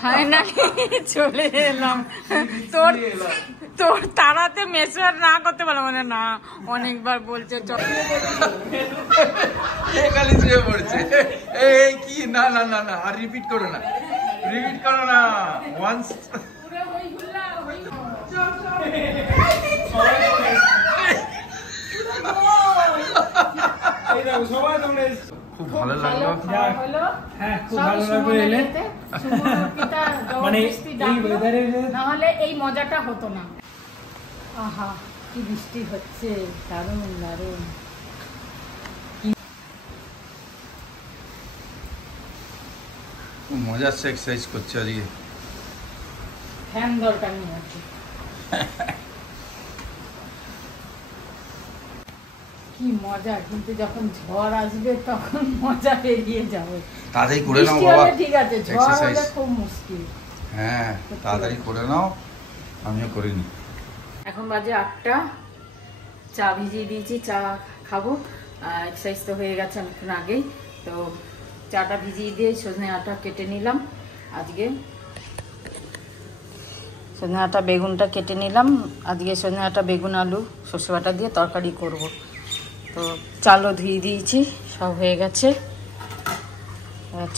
Finally চলে এলাম। তোর তারাতে মেসওয়ার না করতে পারো মানে না, অনেকবার বলছে কি না না না না আর রিপিট করো না, রিপিট করো না ওয়ান্স। খুব ভালো লাগলো, হ্যাঁ খুব ভালো লাগলো এলে, মানে নাহলে এই মজাটা হতো না। আহা কি বৃষ্টি হচ্ছে, দারুণ দারুণ। খুব মজা আসছে, এক্সারসাইজ করছে আজকে। ফ্যান দরকার নেই আছে। কি মজা, কিন্তু যখন ঝড় আসবে তখন মজা পেরিয়ে যাবে। তাড়াতাড়ি করে নাও বাবা, ঠিক আছে, ঝড় হলে খুব মুশকিল। হ্যাঁ তাড়াতাড়ি করে নাও, আমিও করিনি। এখন বাজে 8টা, চা ভিজিয়ে দিয়েছি, চা খাবো। এক্সারসাইজ তো হয়ে গেছে অনেকক্ষণ আগেই, তো চাটা ভিজিয়ে দিয়ে সজনে আটা কেটে নিলাম। আজকে সজনে আটা বেগুনটা কেটে নিলাম। আজকে সজনে আটা বেগুন আলু সর্ষে বাটা দিয়ে তরকারি করব। তো চালও ধুয়ে দিয়েছি, সব হয়ে গেছে।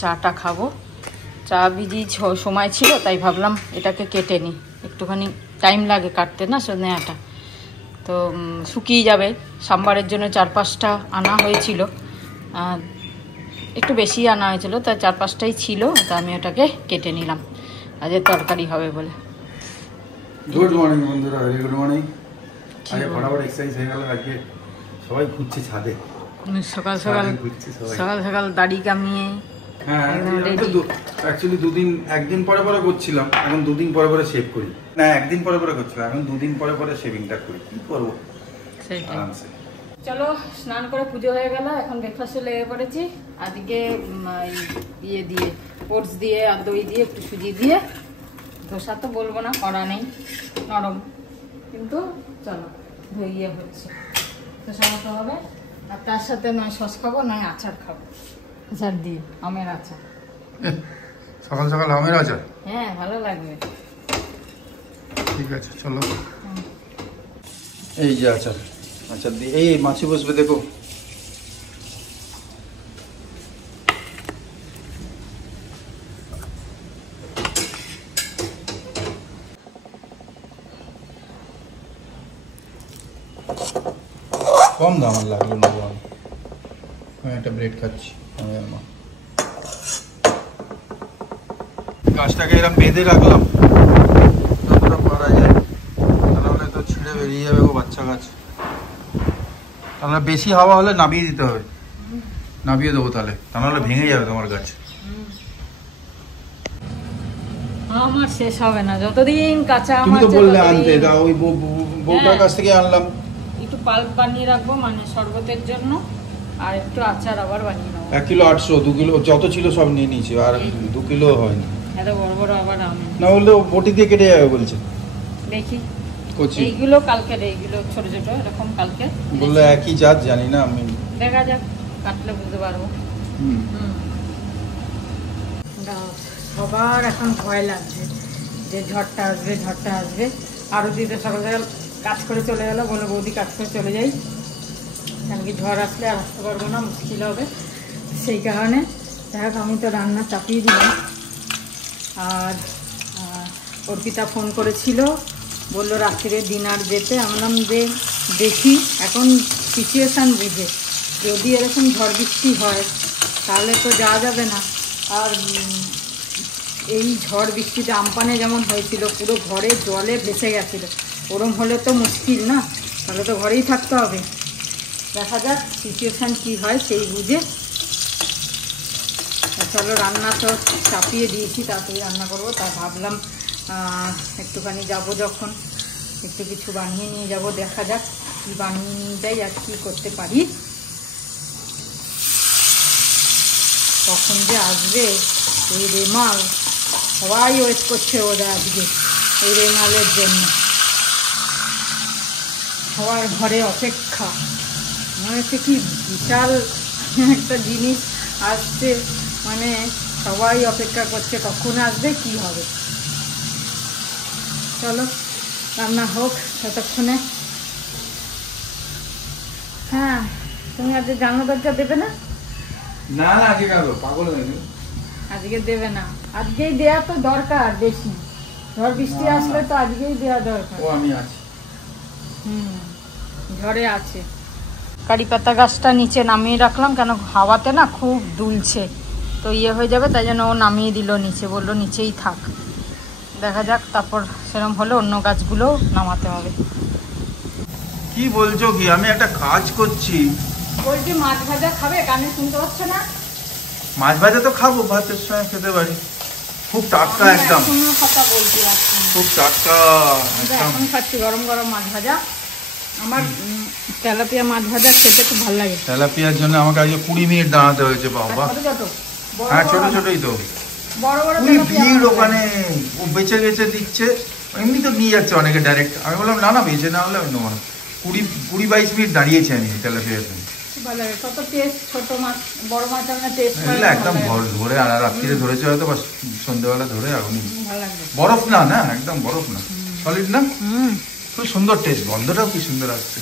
চাটা খাবো। চা ভিজিয়ে সময় ছিল, তাই ভাবলাম এটাকে কেটে নিই, একটুখানি টাইম লাগে কাটতে না সজনে আটা, তো শুকিয়ে যাবে। সাম্বারের জন্য 4-5টা আনা হয়েছিল, একটু বেশি আনা হয়েছিল, তাই 4-5টাই ছিল, তা আমি ওটাকে কেটে নিলাম আজকে তরকারি হবে বলে। গুড মর্নিং বন্ধুরা, ভেরি গুড মর্নিং। আজকে ফটাফট এক্সারসাইজ হয়ে গেল। আজকে সবাই ঘুরছে ছাদে, সকাল সকাল সকাল সকাল দাড়ি কামিয়ে। হ্যাঁ অ্যাকচুয়ালি একদিন পরে পরে করছিলাম, এখন 2 দিন পরে পরে শেভ করি। না একদিন পরে পরে করছিলাম, এখন 2 দিন পরে পরে শেভিংটা করি। কি করবো, আরামসে। চলো স্নান করে পুজো হয়ে গেল, এখন ব্রেকফাস্টে লেগে পড়েছি। আজকে ইয়ে দিয়ে ওটস দিয়ে আর দই দিয়ে একটু সুজি দিয়ে, ধোসা তো বলবো না, কড়া নেই, নরম, কিন্তু চলো ইয়ে হচ্ছে, ধোসা মতো হবে। আর তার সাথে নয় সস খাবো, নয় আচার খাবো, আচার দিয়ে, আমের আচার। সকাল সকাল আমের আচার? হ্যাঁ ভালো লাগবে। ঠিক আছে চলো। এই যে আচার, আচার দিয়ে এই মাছি বসবে দেখো। কম দাম আর লাগলো না, আমি একটা ব্রেড খাচ্ছি। গাছটাকে এরকম বেঁধে রাখলাম, পারা যায়, তাহলে তো ছিঁড়ে বেরিয়ে যাবে গো বাচ্চা গাছ। তাহলে বেশি হাওয়া হলে নামিয়ে দিতে হবে, নামিয়ে দেবো তাহলে, তাহলে ভেঙে যাবে তোমার গাছ। আমার শেষ হবে না যতদিন কাঁচা আম আছে। তুমি তো বললে আনতে, ওই বউটার কাছ থেকে আনলাম। একটু পাল্প বানিয়ে রাখবো, মানে শরবতের জন্য, আর একটু আচার আবার বানিয়ে নেবো। 1 কিলো 800, 2 কিলো যত ছিল সব নিয়ে নিয়েছি, আর 2 কিলো হয়নি। এত বড় বড় আবার আম না বললে বটি দিয়ে কেটে যাবে বলছে। দেখি এইগুলো কালকে, এইগুলো ছোট ছোট এরকম কালকে বললে একই জাত, জানি না আমি, দেখা যাক কাটলে বুঝতে পারবো। সবার এখন ভয় লাগছে যে ঝড়টা আসবে, ঝড়টা আসবে। আরও দিতে সকাল সকাল কাজ করে চলে গেল, বলে বৌদি কাজ করে চলে যাই, কারণ কি ঝড় আসলে আর আসতে পারবো না, মুশকিল হবে। সেই কারণে দেখ আমি তো রান্না চাপিয়ে দিলাম। আর অর্পিতা ফোন করেছিল, বললো রাত্রিরে ডিনার যেতে। আমলাম যে দেখি এখন সিচুয়েশান বুঝে, যদি এরকম ঝড় বৃষ্টি হয় তাহলে তো যাওয়া যাবে না। আর এই ঝড় বৃষ্টিতে আমপানে যেমন হয়েছিল, পুরো ঘরে জলে ভেসে গেছিলো, ওরম হলে তো মুশকিল না, তাহলে তো ঘরেই থাকতে হবে। দেখা যাক সিচুয়েশান কী হয় সেই বুঝে। চলো রান্না তো চাপিয়ে দিয়েছি, তাড়াতাড়ি রান্না করবো। তা ভাবলাম একটুখানি যাব যখন, একটু কিছু বানিয়ে নিয়ে যাব, দেখা যাক কী বানিয়ে নিয়ে যাই আর কী করতে পারি। কখন যে আসবে এই রেমাল, সবাই ওয়েট করছে ওরা আজকে এই রেমালের জন্য, সবার ঘরে অপেক্ষা। মনে হচ্ছে কি বিশাল একটা জিনিস আসছে, মানে সবাই অপেক্ষা করছে কখন আসবে, কি হবে। চলো রান্না হোক ততক্ষণে। হ্যাঁ, তুমি আজকে জানলা দরজা দেবে না? না না, আজকে খাবো, পাগল হয়ে গেল। আজকে দেবে না, আজকেই দেয়া তো দরকার বেশি। ঝড় বৃষ্টি আসলে তো আজকেই দেওয়া দরকার। ও আমি আছি। ঝড়ে আছে। কারি পাতা গাছটা নিচে নামিয়ে রাখলাম, কেন হাওয়াতে না খুব দুলছে, তো ইয়ে হয়ে যাবে, তাই জন্য ও নামিয়ে দিল নিচে, বললো নিচেই থাক। দেখা যাক, তারপর সেরকম হলে অন্য গাছগুলো নামাতে হবে। কি বলছো কি? আমি একটা কাজ করছি। বলছি মাছ ভাজা খাবে, কানে শুনতে পাচ্ছ না? মাছ ভাজা তো খাবো, ভাতের সঙ্গে খেতে পারি। খুব টাটকা একদম, কথা বলছি, খুব টাটকা একদম। এখন খাচ্ছি গরম গরম মাছ ভাজা। আমার তেলাপিয়া মাছ ভাজা খেতে খুব ভালো লাগে। তেলাপিয়ার জন্য আমাকে আজকে 20 মিনিট দাঁড়াতে হয়েছে বাবা। হ্যাঁ, ছোট ছোটই তো। বড় বড় ভিড় ওখানে, ও বেঁচে গেছে দিচ্ছে, এমনি তো নিয়ে যাচ্ছে অনেকে ডাইরেক্ট। আমি বললাম না না, বেঁচে না হলে আমি নেবো না। 20-22 মিনিট দাঁড়িয়েছি আমি তেলাপিয়ার জন্য। ভালো লাগে, কত টেস্ট, ছোট মাছ বড় মাছ আমরা টেস্ট একদম ধরে আর রাত্রিরে ধরেছে হয়তো, বা সন্ধ্যেবেলা ধরে। আর ভালো লাগে, বরফ না, না একদম বরফ না, সলিড না, খুব সুন্দর টেস্ট, গন্ধটাও কি সুন্দর আসছে।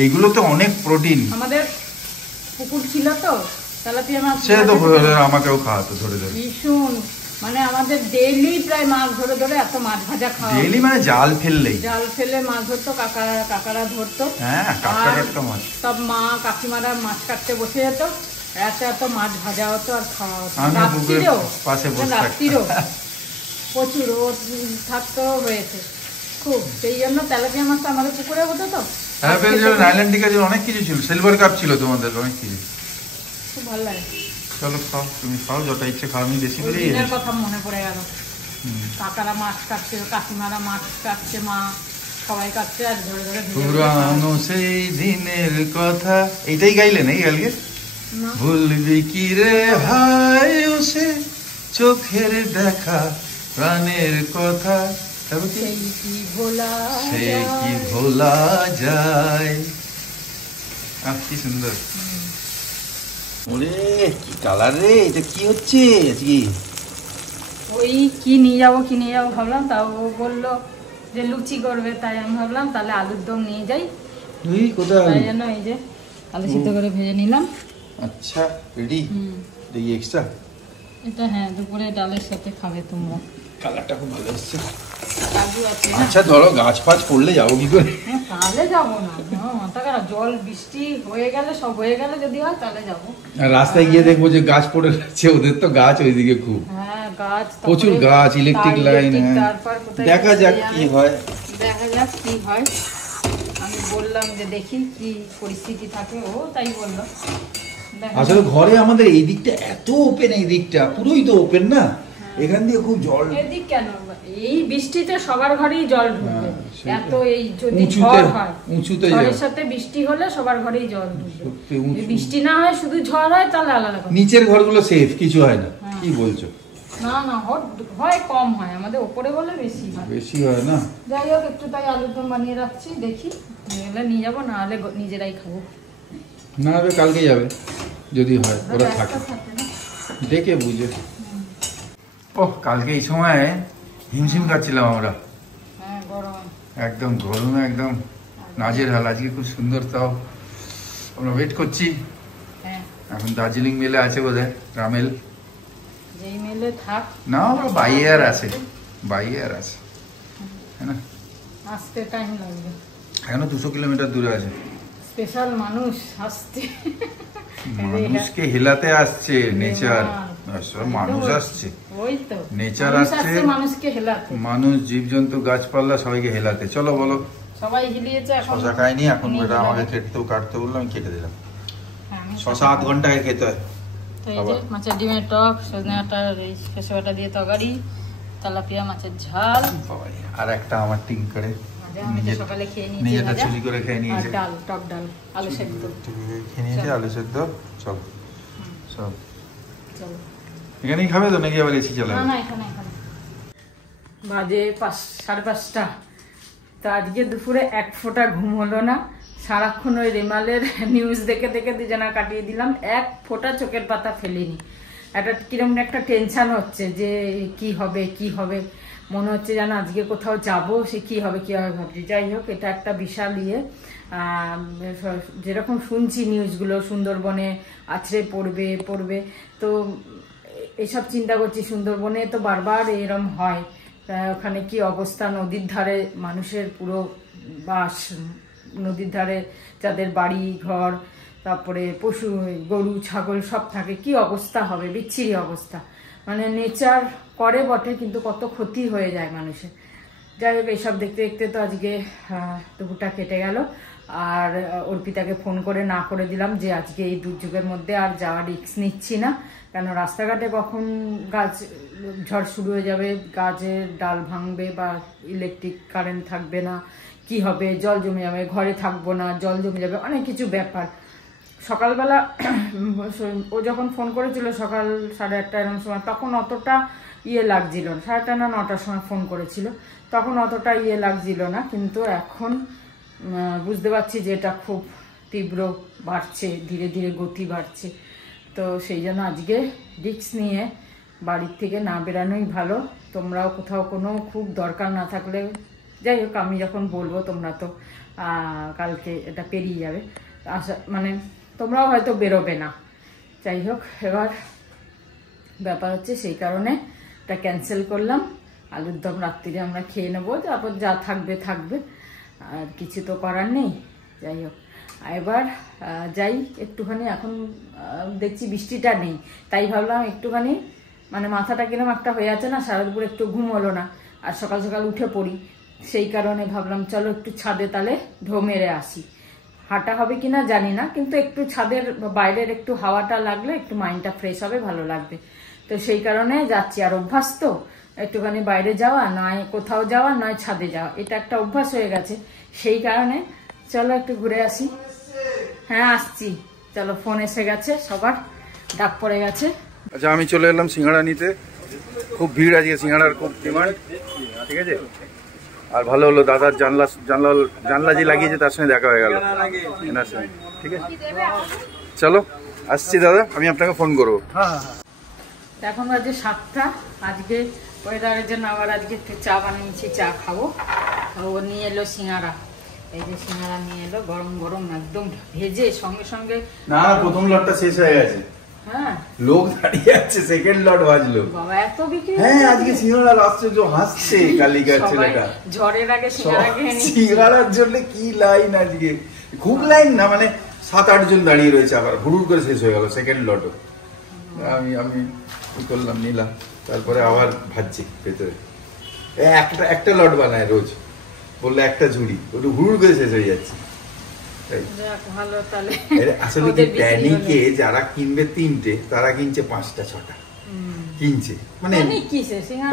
এইগুলো তো অনেক প্রোটিন। আমাদের পুকুর ছিল তো তেলাপিয়া মাছ, সে তো আমাকেও খাওয়াতো ধরে ধরে ভীষণ, মানে আমাদের ডেইলি প্রায় মাছ ধরে ধরে এত মাছ ভাজা খাওয়া। ডেইলি মানে জাল ফেললেই, জাল ফেলে মাছ ধরতো, কাকারা ধরতো। হ্যাঁ, কাটকা মাছ। সব মা কাকিমারা মাছ কাটতে বসে যেত, এত এত মাছ ভাজা হতো আর খাওয়া হতো। রাত্রিরও প্রচুর ও থাকতো হয়েছে খুব, সেই জন্য তেলাপিয়া মাছটা আমাদের পুকুরে হতো তো। অনেক কিছু ছিল, সিলভার কাপ ছিল তোমাদের, অনেক কিছু, খুব ভালো লাগে। চলো খাও, তুমি খাও যটা ইচ্ছে খাও, আমি বেশি করে কথা মনে পড়ে গেল। কাকারা মাছ কাটছে, কাকিমারা মাছ কাটছে, মা সবাই কাটছে আর ধরে ধরে পুরানো সেই দিনের কথা। এইটাই গাইলেন এই কালকে? ভুলবি কি রে হায় ও সে চোখের দেখা প্রাণের কথা, সে কি ভোলা যায়। কি সুন্দর। ওরে কি কালার রে, এটা কি হচ্ছে আজকে? ওই কি নিয়ে যাবো ভাবলাম, তাও ও বললো যে লুচি করবে, তাই আমি ভাবলাম তাহলে আলুর দম নিয়ে যাই। তাই জন্য এই যে আলু সিদ্ধ করে ভেজে নিলাম। আচ্ছা, রেডি। এই এক্সট্রা এটা, হ্যাঁ, দুপুরে ডালের সাথে খাবে তোমরা। কালারটা খুব ভালো এসেছে। আচ্ছা ধরো গাছ ফাছ পড়লে যাবো কি করে? তাহলে যাবো না, মাথা খারাপ। জল বৃষ্টি হয়ে গেলে, সব হয়ে গেলে যদি হয় তাহলে যাবো। আর রাস্তায় গিয়ে দেখবো যে গাছ পড়ে যাচ্ছে, ওদের তো গাছ ওইদিকে খুব, হ্যাঁ গাছ, প্রচুর গাছ, ইলেকট্রিক লাইন। দেখা যাক কি হয়, আমি বললাম যে দেখি কি পরিস্থিতি থাকে, ও তাই বললো। আসলে ঘরে আমাদের এই দিকটা এত ওপেন, এই দিকটা পুরোই তো ওপেন না, এখান দিয়ে খুব জল। এদিক কেন, এই বৃষ্টিতে সবার ঘরেই জল ঢুকবে, এত এই যদি ঝড় হয়, উঁচুতে ঝড়ের সাথে বৃষ্টি হলে সবার ঘরেই জল ঢুকবে। বৃষ্টি না হয় শুধু ঝড় হয় তাহলে আলাদা কথা। নিচের ঘরগুলো সেফ, কিছু হয় না। কি বলছো? না না, হয় কম হয়, আমাদের উপরে বলে বেশি হয়। বেশি হয় না? যাই হোক, একটু তাই আলুর দম বানিয়ে রাখছি, দেখি নিয়ে যাবো, না হলে নিজেরাই খাবো। না হবে কালকে যাবে যদি হয়, ওরা থাকে দেখে বুঝে। ওহ, কালকে এই সময় হিমশিম খাচ্ছিলাম আমরা, একদম গরমে একদম নাজের হাল। আজকে খুব সুন্দর, তাও আমরা ওয়েট করছি। এখন দার্জিলিং মেলে আছে বোধহয়, রামেল যেই মেলে থাক না, আমরা বাইয়ার আছে, হ্যাঁ না, আসতে টাইম লাগবে, এখনো 200 কিলোমিটার দূরে আছে। স্পেশাল মানুষ আসতে, মানুষকে হেলাতে আসছে নেচার, মানুষ আসছে, ওই তো নেচার আসছে, মানুষকে হেলাতে, মানুষ, জীবজন্তু, গাছপালা সবাইকে হেলাতে। চলো বলো, সবাই হিলিয়েছে। শশা খাইনি, এখন এটা আমাকে কাটতে বললাম, আমি কেটে দিলাম। শশা 8 ঘন্টা আগে খেতে হয়। মাছের ডিমের টক, সজনে ডাঁটা, খেসে বাটা দিয়ে তরকারি, তেলাপিয়া মাছের ঝাল, আর একটা আমার টিং করে সকালে খেয়ে নিয়েছি, নিজেটা চুরি করে খেয়ে নিয়েছে, ডাল, টক ডাল, আলু সেদ্ধ খেয়ে নিয়েছে, আলু সেদ্ধ। চল সব এখানেই খাবে তো নাকি আবার এসি চালাবে? না, এখানে বাজে 5:30টা। তো আজকে দুপুরে এক ফোঁটা ঘুম হলো না, সারাক্ষণ ওই রেমালের নিউজ দেখে দেখে দুজনা কাটিয়ে দিলাম, এক ফোঁটা চোখের পাতা ফেলিনি। একটা কিরকম একটা টেনশন হচ্ছে যে কি হবে কি হবে, মনে হচ্ছে যেন আজকে কোথাও যাব, সে কি হবে ভাবছি। যাই হোক, এটা একটা বিশাল ইয়ে। যেরকম শুনছি নিউজগুলো সুন্দরবনে আছড়ে পড়বে, তো এসব চিন্তা করছি। সুন্দরবনে তো বারবার এরম হয়, ওখানে কি অবস্থা, নদীর ধারে মানুষের পুরো বাস, নদীর ধারে যাদের বাড়ি ঘর, তারপরে পশু গরু ছাগল সব থাকে, কি অবস্থা হবে, বিচ্ছিরি অবস্থা। মানে নেচার করে বটে, কিন্তু কত ক্ষতি হয়ে যায় মানুষের। যাই হোক, এইসব দেখতে দেখতে তো আজকে দুপুরটা কেটে গেল। আর অর্পিতাকে ফোন করে না করে দিলাম যে আজকে এই দুর্যোগের মধ্যে আর যাওয়ার রিস্ক নিচ্ছি না, কেন রাস্তাঘাটে কখন গাছ ঝড় শুরু হয়ে যাবে, গাছের ডাল ভাঙবে বা ইলেকট্রিক কারেন্ট থাকবে না, কি হবে, জল জমে যাবে, ঘরে থাকবো না, জল জমে যাবে, অনেক কিছু ব্যাপার। সকালবেলা ও যখন ফোন করেছিল সকাল 8:30 এরকম সময়, তখন অতটা ইয়ে লাগছিল না, 8:30 না 9টার সময় ফোন করেছিল, তখন অতটা ইয়ে লাগছিল না। কিন্তু এখন বুঝতে পারছি যে এটা খুব তীব্র বাড়ছে, ধীরে ধীরে গতি বাড়ছে। তো সেই জন্য আজকে রিস্ক নিয়ে বাড়ির থেকে না বেরানোই ভালো। তোমরাও কোথাও কোনো খুব দরকার না থাকলে, যাই হোক আমি যখন বলবো তোমরা তো কালকে এটা পেরিয়ে যাবে, মানে তোমরাও হয়তো বেরোবে না। যাই হোক, এবার ব্যাপার হচ্ছে সেই কারণে এটা ক্যান্সেল করলাম। আলুর দম রাত্রিরে আমরা খেয়ে নেবো, তারপর যা থাকবে থাকবে, আর কিছু তো করার নেই। যাই হোক, এবার যাই একটুখানি, এখন দেখছি বৃষ্টিটা নেই, তাই ভাবলাম একটুখানি, মানে মাথাটা কিরম একটা হয়ে আছে না, সারা দুপুর একটু ঘুম হলো না, আর সকাল সকাল উঠে পড়ি, সেই কারণে ভাবলাম চলো একটু ছাদে তাহলে ঢো মেরে আসি। হাঁটা হবে কিনা জানি না, কিন্তু একটু ছাদের বাইরের একটু হাওয়াটা লাগলে একটু মাইন্ডটা ফ্রেশ হবে, ভালো লাগবে। তো সেই কারণে যাচ্ছি। আর অভ্যাস তো একটুখানি বাইরে যাওয়া, নয় কোথাও যাওয়া, নয় ছাদে যাওয়া, এটা একটা অভ্যাস হয়ে গেছে। সেই কারণে চলো একটু ঘুরে আসি। হ্যাঁ আসছি, চলো, ফোন এসে গেছে, সবার ডাক পড়ে গেছে। আচ্ছা, আমি চলে এলাম সিঙ্গাড়া নিতে। খুব ভিড় আজকে, সিঙ্গাড়ার খুব ডিমান্ড, ঠিক আছে। আর ভালো হলো দাদার জানলা যে লাগিয়েছে তার সঙ্গে দেখা হয়ে গেল এনার সঙ্গে, ঠিক আছে। চলো আসছি দাদা, আমি আপনাকে ফোন করবো। এখন বাজে 7টা। আজকে ওয়েদারের জন্য আবার আজকে একটু চা বানিয়েছি, চা খাবো। ও নিয়ে এলো সিঙ্গাড়া, এই যে সিঙ্গাড়া নিয়ে এলো, গরম গরম একদম ভেজে সঙ্গে সঙ্গে। না, প্রথম লটটা শেষ হয়ে গেছে। হ্যাঁ, লোক দাঁড়িয়ে আছে, সেকেন্ড লট বাজলো। বাবা এত বিক্রি! হ্যাঁ, আজকে সিঙ্গাড়া আসছে, যে হাসছে কালিকার ছেলেটা, ঝড়ের আগে সিঙ্গাড়া খেয়ে নিচ্ছে। সিঙ্গাড়ার জন্য কি লাইন আজকে, খুব লাইন না, মানে 7-8 জন দাঁড়িয়ে রয়েছে, আবার হুড়ুর করে শেষ হয়ে গেল সেকেন্ড লটও। আমি কি করলাম, নিলাম, তারপরে আবার ভাজছি ভেতরে। একটা লট বানায় রোজ, বললে একটা ঝুড়ি, ওটা হুড়ুর করে শেষ হয়ে যাচ্ছে। আসলে কি প্যানিকে যারা কিনবে 3টে, তারা কিনছে 5টা-6টা কিনছে,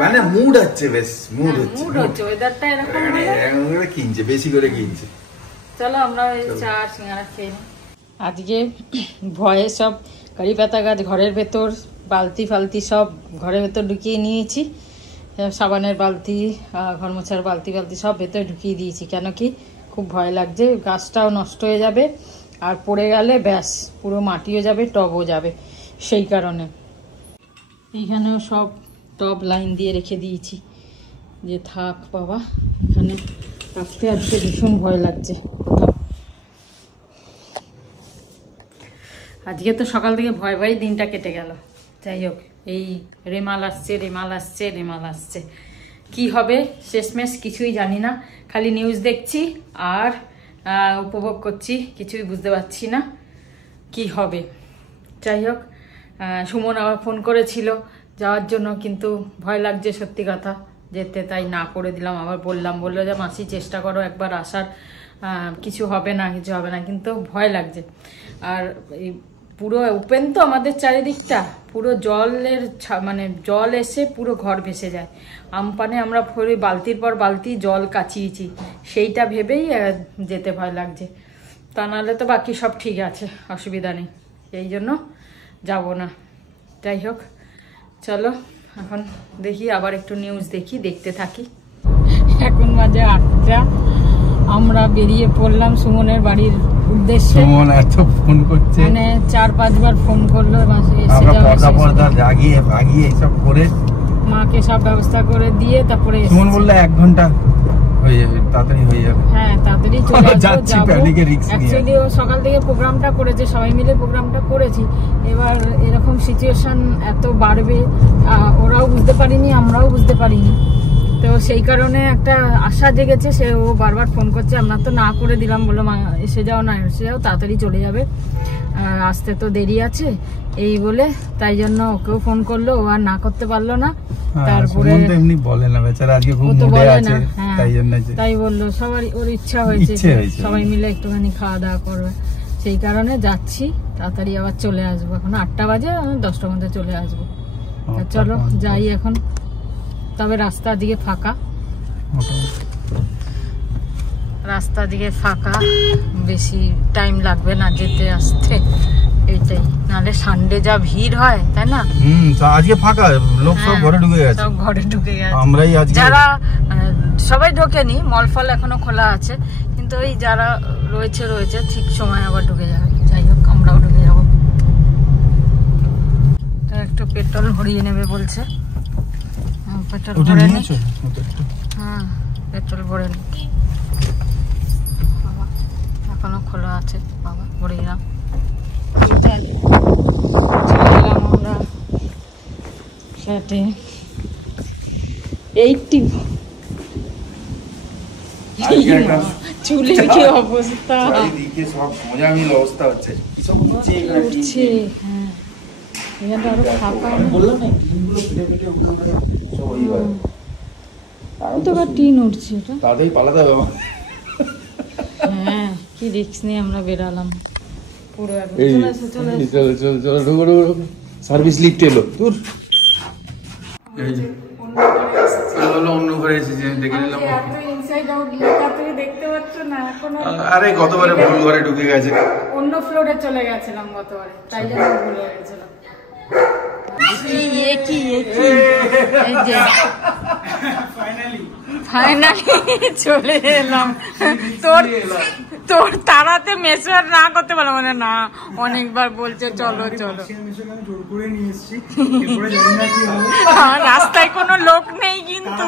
মানে মুড হচ্ছে, বেশ মুড হচ্ছে, কিনছে বেশি করে কিনছে। চলো আমরা চা সিঙ্গারা খেয়ে নিই। আজকে ভয়ে সব কারি পাতা গাছ ঘরের ভেতর, বালতি ফালতি সব ঘরের ভেতর ঢুকিয়ে নিয়েছি, সাবানের বালতি, ঘর মোছার বালতি সব ভেতরে ঢুকিয়ে দিয়েছি। কেন কি খুব ভয় লাগছে, গাছটাও নষ্ট হয়ে যাবে, আর পড়ে গেলে ব্যাস পুরো মাটিও যাবে, টবও যাবে। সেই কারণে এইখানেও সব টব লাইন দিয়ে রেখে দিয়েছি, যে থাক বাবা, এখানে রাখতে আজকে ভীষণ ভয় লাগছে। আজকে তো সকাল থেকে ভয় ভয় দিনটা কেটে গেল। যাই হোক, এই রেমাল আসছে, কি হবে শেষমেশ কিছুই জানি না, খালি নিউজ দেখছি আর উপভোগ করছি, কিছুই বুঝতে পারছি না কি হবে। যাই হোক, সুমন আবার ফোন করেছিল যাওয়ার জন্য, কিন্তু ভয় লাগছে সত্যি কথা যেতে, তাই না করে দিলাম। আবার বললো যে মাসি চেষ্টা করো একবার আসার, কিছু হবে না, কিন্তু ভয় লাগছে। আর এই পুরো ওপেন তো আমাদের চারিদিকটা, পুরো জলের মানে জল এসে পুরো ঘর ভেসে যায়। আমপানে আমরা বালতির পর বালতি জল কাচিয়েছি, সেইটা ভেবেই যেতে ভয় লাগছে। তা নাহলে তো বাকি সব ঠিক আছে, অসুবিধা নেই, এই জন্য যাব না। যাই হোক, চলো এখন দেখি, আবার একটু নিউজ দেখতে থাকি। এখন বাজে 8টা, আমরা বেরিয়ে পড়লাম সুমনের বাড়ির উদ্দেশ্যে। সুমন এত ফোন করছে, মানে 4-5 বার ফোন করলো, আমরা পর্দা জাগিয়ে ভাগিয়ে এইসব করে মাকে সব ব্যবস্থা করে দিয়ে তারপরে সুমন বললো 1 ঘন্টা হয়ে যাবে, তাড়াতাড়ি হয়ে যাবে। হ্যাঁ তাড়াতাড়ি চলে যাচ্ছি প্যানিকে রিস্ক নিয়ে। অ্যাকচুয়ালি ও সকাল থেকে প্রোগ্রামটা করেছে, সবাই মিলে প্রোগ্রামটা করেছি। এবার এরকম সিচুয়েশন এত বাড়বে ওরাও বুঝতে পারিনি, আমরাও বুঝতে পারিনি। তো সেই কারণে একটা আশা জেগেছে, সে ও বারবার ফোন করছে। আমরা তো না করে দিলাম, বললো মা এসে যাও, না এসে যাও, তাড়াতাড়ি চলে যাবে, আসতে তো দেরি আছে এই বলে। তাই জন্য ওকেও ফোন করলো, ও আর না করতে পারলো না। তারপরে এমনি বলে না বেচারা, আজকে খুব মুডে আছে, তাই জন্য তাই বললো। সবারই ওর ইচ্ছা হয়েছে সবাই মিলে একটুখানি খাওয়া দাওয়া করবে, সেই কারণে যাচ্ছি। তাড়াতাড়ি আবার চলে আসবো, এখন 8টা বাজে, 10টার মধ্যে চলে আসবো। চলো যাই এখন। তবে রাস্তা দিকে ফাঁকা, রাস্তা দিকে ফাঁকা, বেশি টাইম লাগবে না যেতে আসতে, এইটাই। নাহলে সানডে যা ভিড় হয়, তাই না? আজকে ফাঁকা, লোক সব ঘরে ঢুকে গেছে, সব ঘরে ঢুকে গেছে। আমরাই আজকে, যারা সবাই ঢোকেনি, মল ফল এখনো খোলা আছে, কিন্তু ওই যারা রয়েছে ঠিক সময় আবার ঢুকে যাবে। যাই হোক আমরাও ঢুকে যাবো। তো একটু পেট্রোল ভরিয়ে নেবে বলছে, পেট্রোল ভরে নি। হ্যাঁ পেট্রোল ভরে নি, বাবা এখনো খোলা আছে, বাবা ভরে দিলাম। চলে এলাম আমরা ফ্ল্যাটে। 80 চুলের কি অবস্থা, সব মজা মিল অবস্থা হচ্ছে, সব উঠছে। হ্যাঁ এখানটা আরো ফাঁকা, টিন উঠছে, এটা তাড়াতাড়ি পালাতে হবে। হ্যাঁ কি রিস্ক নিয়ে আমরা বেরালাম পুরো। সার্ভিস লিফট এলো, দূর অন্য ঘরে এসেছে, দেখে নিলাম। দেখতে পাচ্ছ না এখনো? আরে গতবারে ভুল ঘরে ঢুকে গেছে, অন্য ফ্লোরে চলে গেছিলাম গতবারে, তাই জন্য ভুল হয়ে গেছিলাম। ফাইনালি চলে এলাম। তোর তারাতে মেসওয়ার না করতে পারলো, মানে না অনেকবার বলছে চলো চলো, রাস্তায় কোনো লোক নেই কিন্তু,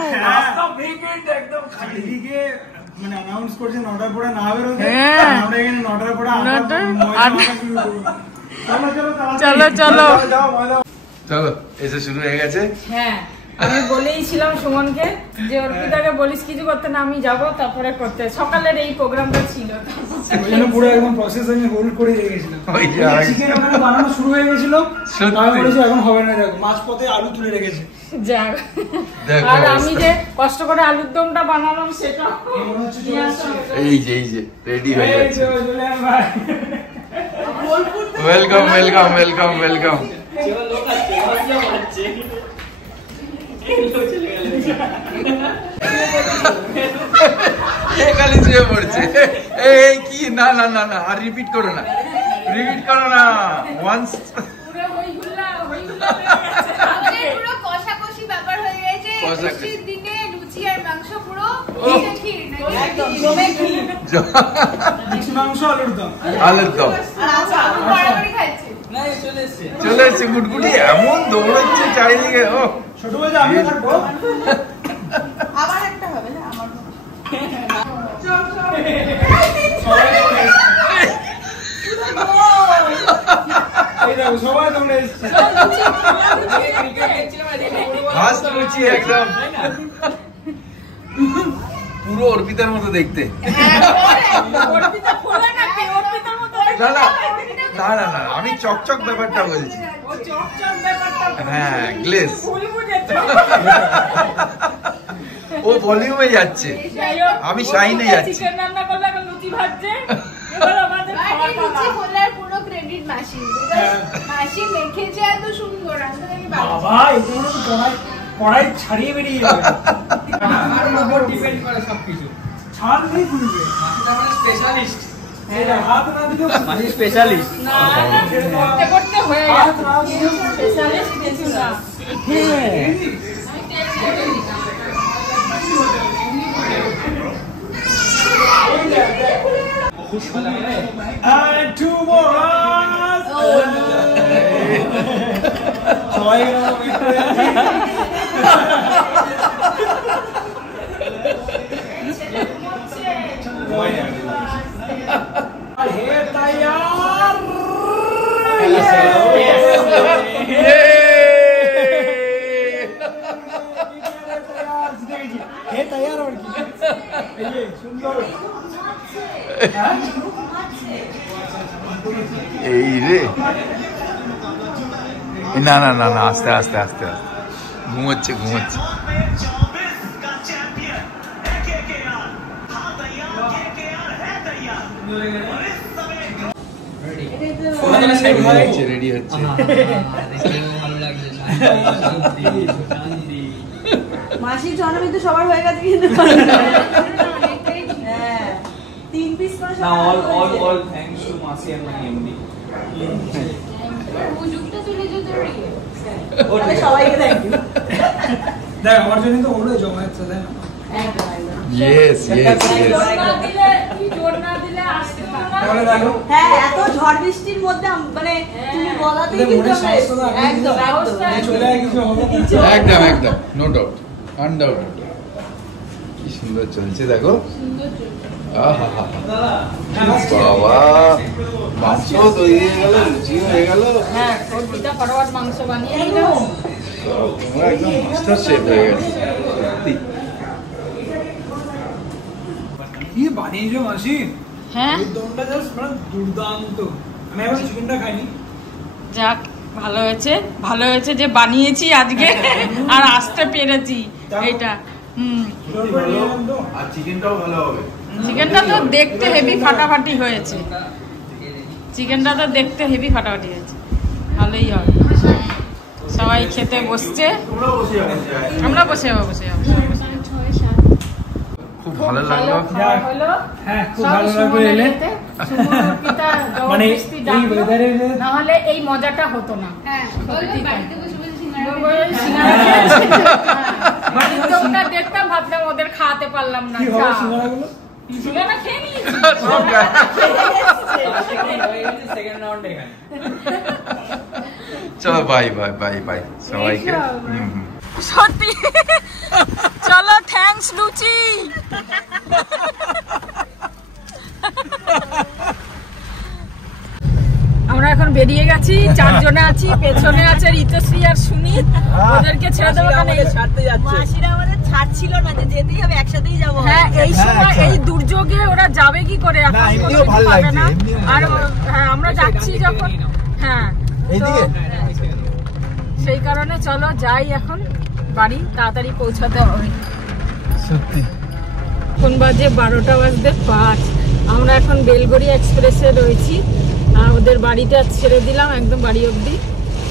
চলো চলো চলো এসে শুরু হয়ে গেছে। হ্যাঁ আমি বলেইছিলাম সুমনকে যে অর্পিতাকে বলিস কিছু করতে না, আমি যাবো তারপরে করতে। সকালের এই প্রোগ্রামটা ছিল, পুরো একদম প্রসেস আমি হোল্ড করে রেখেছিলাম। চিকেন ওখানে বানানো শুরু হয়ে গেছিল, আমি বলেছি এখন হবে না, দেখো মাঝপথে আলু তুলে রেখেছে। যাক, আর আমি যে কষ্ট করে আলুর দমটা বানালাম সেটা এই যে রেডি হয়ে যাচ্ছে। Welcome welcome welcome welcome. খালি শুয়ে পড়ছে, এই কি, না না না না, আর রিপিট করো না, রিপিট করো না, ওয়ান্স আলুর দম চলে এসছে। গুটগুটি এমন দৌড়াচ্ছে চারিদিকে, ও ছোট বাজে আমি থাকবো, আবার একটা হবে না আমার সবাই তোমরা এসেছে একদম পুরো অর্পিতার মতো দেখতে। না না না না না, আমি চকচক ব্যাপারটা বলছি। হ্যাঁ গ্লেজ, ও ভলিউমে যাচ্ছে, আমি শাইনে যাচ্ছি। কড়াই ছাড়িয়ে বেরিয়ে যাবে, সবকিছু ছাড় নেই, ফুলবে স্পেশালিস্ট, হাত না দিলেও স্পেশালিস্ট And 2 more hours. সবাই wait করে আছে। হে তৈয়ার। হে তৈয়ার আর কি? এই যে সুন্দর। এই রে না না না না আস্তে আস্তে আস্তে আস্তে ঘুমোচ্ছে ঘুমোচ্ছে রেডি হচ্ছে মাসির জন্মদিন তো সবার হয়ে গেছে কিন্তু হ্যাঁ 3 পিস করে Now all thanks to Masi and my MD. তাহলে সবাইকে থ্যাংক ইউ দেখ আমার জন্য তো ওগুলো জমা হচ্ছে তাই না ইয়েস ইয়েস ইয়েস তাহলে দেখো হ্যাঁ এত ঝড় বৃষ্টির মধ্যে মানে তুমি বলাতেই কিন্তু একদম চলে আয় কিছু হবে না একদম একদম নো ডাউট আনডাউটেড কি সুন্দর চলছে দেখো আহা বাবা মাংস তৈরি হয়ে গেল লুচি হয়ে গেল হ্যাঁ অর্পিতা ফরওয়ার্ড মাংস বানিয়ে নিল তোমরা একদম মাস্টার শেফ হয়ে গেছে সত্যি কি বানিয়েছো মাসি হ্যাঁ এই দমটা জাস্ট মানে দুর্দান্ত আমি এখন চিকেনটা খাইনি যাক ভালো হয়েছে যে বানিয়েছি আজকে আর আসতে পেরেছি এইটা জোর করে নিয়ে এলাম তো আর চিকেনটাও ভালো হবে চিকেনটা তো দেখতে হেভি ফাটাফাটি হয়েছে ভালোই হবে সবাই খেতে বসছে আমরা বসে যাবো খুব ভালো লাগলো হ্যাঁ খুব ভালো লাগলো এলে মানে এই ওয়েদারে না হলে এই মজাটা হতো না দেখতাম ভাবলাম ওদের খাওয়াতে পারলাম না কি হবে সিঙ্গারাগুলো সিঙ্গারা খেয়ে নিয়েছি Second round এখানে। চলো বাই বাই বাই বাই সবাইকে সত্যি চলো থ্যাঙ্কস লুচি আমরা এখন বেরিয়ে গেছি 4 জনে আছি পেছনে আছে ঋতুশ্রী আর সুমিত ওদেরকে ছেড়ে দেবো ছাড়তে যাচ্ছে মাসিরা আমাদের ছাড়ছিল না যে যেতেই হবে একসাথেই যাবো হ্যাঁ এই সময় এই দুর্যোগে ওরা যাবে কি করে এখন ভালো লাগে না আর হ্যাঁ আমরা যাচ্ছি যখন হ্যাঁ সেই কারণে চলো যাই এখন বাড়ি তাড়াতাড়ি পৌঁছাতে হবে সত্যি এখন বাজে 12টা বাজতে 5 আমরা এখন বেলগড়িয়া এক্সপ্রেসে রয়েছি ওদের বাড়িটা ছেড়ে দিলাম একদম বাড়ি অবধি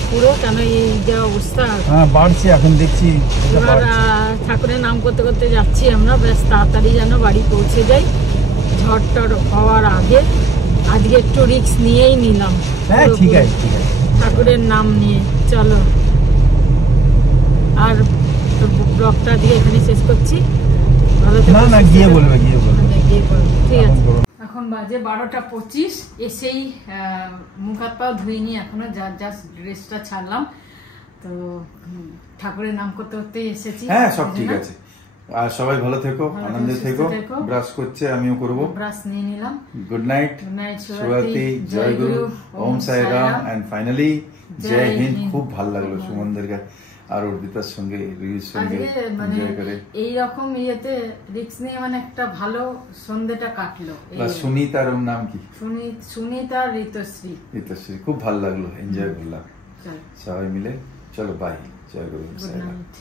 পুরো কেন এই যা অবস্থা হ্যাঁ বাড়ছি এখন দেখছি এবার ঠাকুরের নাম করতে করতে যাচ্ছি আমরা বেশ তাড়াতাড়ি যেন বাড়ি পৌঁছে যাই ঝড় হওয়ার আগে আজকে একটু রিস্ক নিয়েই নিলাম হ্যাঁ ঠিক আছে ঠাকুরের নাম নিয়ে চলো আর ব্লগটা দিয়ে এখানে শেষ করছি ভালো না গিয়ে বলবে ঠিক আছে এখন বাজে 12:25 এসেই মুখ হাত পা ধুইনি এখনো জাস্ট ড্রেসটা ছাড়লাম তো ঠাকুরের নাম করতে করতে এসেছি হ্যাঁ সব ঠিক আছে আর সবাই ভালো থেকো আনন্দে থেকো ব্রাশ করছে আমিও করব ব্রাশ নিয়ে নিলাম গুড নাইট শুভরাত্রি জয় গুরু ওম সাই রাম এন্ড ফাইনালি জয় হিন্দ খুব ভালো লাগলো সুমনদের আর অর্পিতার সঙ্গে রিভিউর সঙ্গে এনজয় করে এই রকম ইয়েতে রিস্ক নিয়ে মানে একটা ভালো সন্ধ্যাটা কাটলো সুনিতার নাম কি সুনিতা ঋতুশ্রী খুব ভালো লাগলো এনজয় করলাম সবাই মিলে চলো by Joy Guru good night